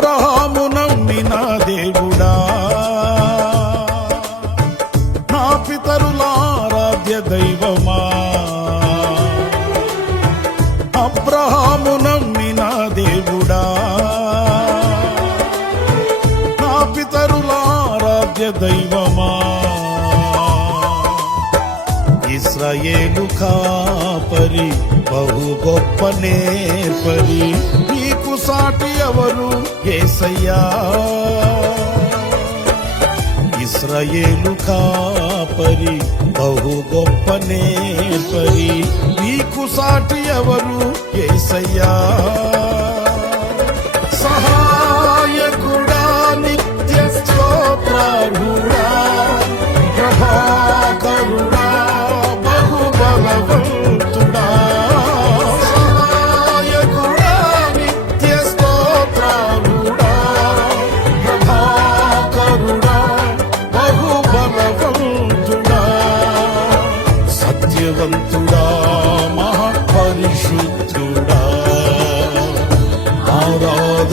అబ్రహాము నమ్మిన దేవుడా, నా పితరుల ఆరాధ్య దైవమా. అబ్రహాము నమ్మిన దేవుడా, నా పితరుల ఆరాధ్య దైవమా. ఇశ్రాయేలు కాపరి బహు గొప్ప నేర్పరి, నీకు సాటి ఎవరు యేసయ్యా. ఇశ్రాయేలు కాపరి బహు గొప్ప నేర్పరి, నీకు సాటి ఎవరు యేసయ్యా. సహాయకుడా, నిత్య స్తోత్రార్హుడా, ప్రభాకరుడా, బలవంతుడా. సహాయకుడా, నిత్య స్తోత్రార్హుడా, ప్రభాకరుడా, బహు బలవంతుడా. సత్యవంతుడా, మహాపరిశుద్ధుడా, ఆరాధ